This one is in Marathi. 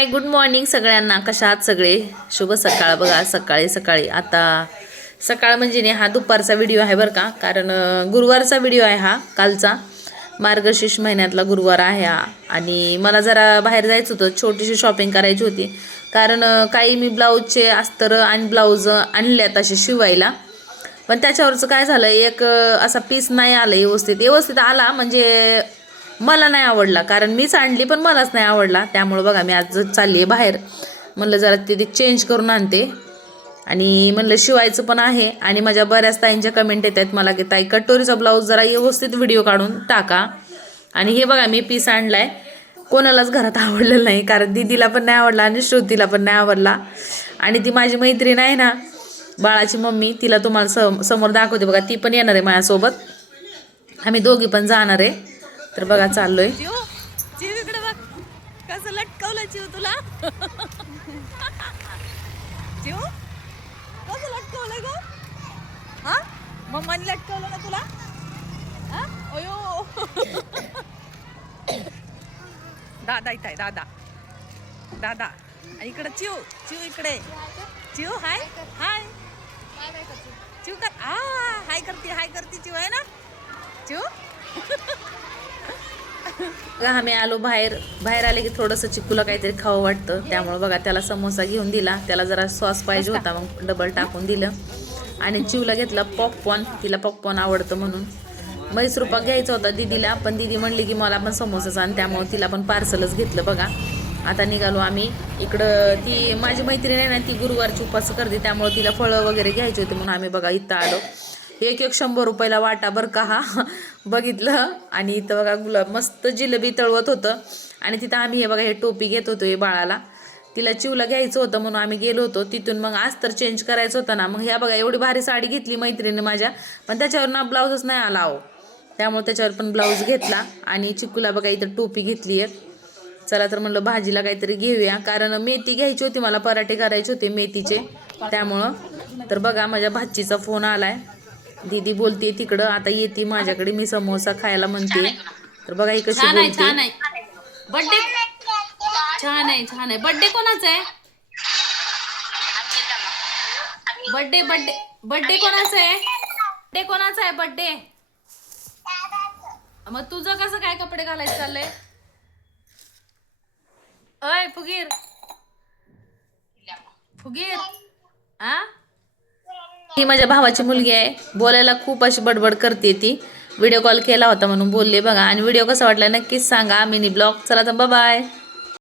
हाय गुड मॉर्निंग सगळ्यांना. कशा आहात सगळे? शुभ सकाळ. बघा सकाळी सकाळी आता सकाळ म्हणजे नाही, हा दुपारचा व्हिडिओ आहे बरं का. कारण गुरुवारचा व्हिडिओ आहे हा, कालचा. मार्गशीर्ष महिन्यातला गुरुवार आहे हा. आणि मला जरा बाहेर जायचं होतं, छोटीशी शॉपिंग करायची होती. कारण काही मी ब्लाऊजचे अस्तर आणि ब्लाऊज आणल्यात असे शिवायला. पण त्याच्यावरचं काय झालं, एक असा पीस नाही आलं व्यवस्थित आला म्हणजे मला नाही आवडला. कारण मीच आणली पण मलाच नाही आवडला. त्यामुळं बघा मी आज चालली आहे बाहेर. म्हणलं जरा ते चेंज करून आणते. आणि म्हणलं शिवायचं पण आहे. आणि माझ्या बऱ्याच ताईंच्या कमेंट येतात मला की ताई कटोरीचा ब्लाऊज जरा व्यवस्थित व्हिडिओ काढून टाका. आणि हे बघा मी पीस आणलाय, कोणालाच घरात आवडलेलं नाही. कारण दीदीला पण नाही आवडला आणि श्रुतीला पण नाही आवडला. आणि ती माझी मैत्रीण आहे ना, बाळाची मम्मी, तिला तुम्हाला समोर दाखवते बघा. ती पण येणार आहे माझ्यासोबत. आम्ही दोघी पण जाणार आहे. तर बघा चाललोय. चिव इकडे बघ कसं लटकवलं चिव तुला. चिव कसं लटकवलं ग? हा मम्माने लटकवलं ना तुला? हा अयो. दादा इथं आहे, दादा दादा. आणि इकडे चिव, चिव इकडे. चिव हाय हाय चिव कर. हाय करते चिव आहे ना चिव. बघा आम्ही आलो बाहेर आले की थोडंसं चिक्कूला काहीतरी खावं वाटतं. त्यामुळं बघा त्याला समोसा घेऊन दिला. त्याला जरा सॉस पाहिजे होता, मग डबल टाकून दिलं. आणि चिवला घेतला पॉपकॉर्न, तिला पॉपकॉर्न आवडतं म्हणून. म्हैसूर पाक घ्यायचा होता दीदीला, पण दीदी म्हणली की मला पण समोसाच आण. त्यामुळं तिला पण पार्सलच घेतलं. बघा आता निघालो आम्ही इकडं. ती माझी मैत्रीण आहे ना, ती गुरुवारची उपवास करते. त्यामुळं तिला फळं वगैरे घ्यायची होती म्हणून आम्ही बघा इथं आलो. एक 100 रुपयाला वाटा बरं का हा. बघितलं. आणि इथं बघा गुलाब मस्त जिलेबी तळवत होतं. आणि तिथं आम्ही हे बघा हे टोपी घेत होतो हे बाळाला. तिला चिवला घ्यायचं होतं म्हणून आम्ही गेलो होतो. तिथून मग आज तर चेंज करायचं होतं ना. मग ह्या बघा एवढी भारी साडी घेतली मैत्रिणीने माझ्या, पण त्याच्यावर ना ब्लाऊजच नाही आला हो. त्यामुळे त्याच्यावर पण ब्लाऊज घेतला. आणि चिक्कूला बघा इथं टोपी घेतली आहे. चला तर म्हणलं भाजीला काहीतरी घेऊया. कारण मेथी घ्यायची होती मला, पराठे करायचे होते मेथीचे. त्यामुळं तर बघा माझ्या भाचीचा फोन आलाय. दीदी बोलते तिकडं आता येते माझ्याकडे, मी समोसा खायला म्हणते. तर बघा ही कशी बोलते. छान आहे. बर्थडे छान आहे. बर्थडे कोणाचा आहे? बर्थडे कोणाचा आहे? बर्थडे कोणाचा आहे? बर्थडे मग तुझं कसं काय कपडे घालायचं चाललंय? अय फुगीर हा. ही माझ्या भावाची मुलगी आहे, बोलायला खूप अशी बडबड करते ती. व्हिडिओ कॉल केला होता म्हणून बोलले बघा. आणि व्हिडिओ कसा वाटला नक्कीच सांगा. Mini blog. चला तर बाय.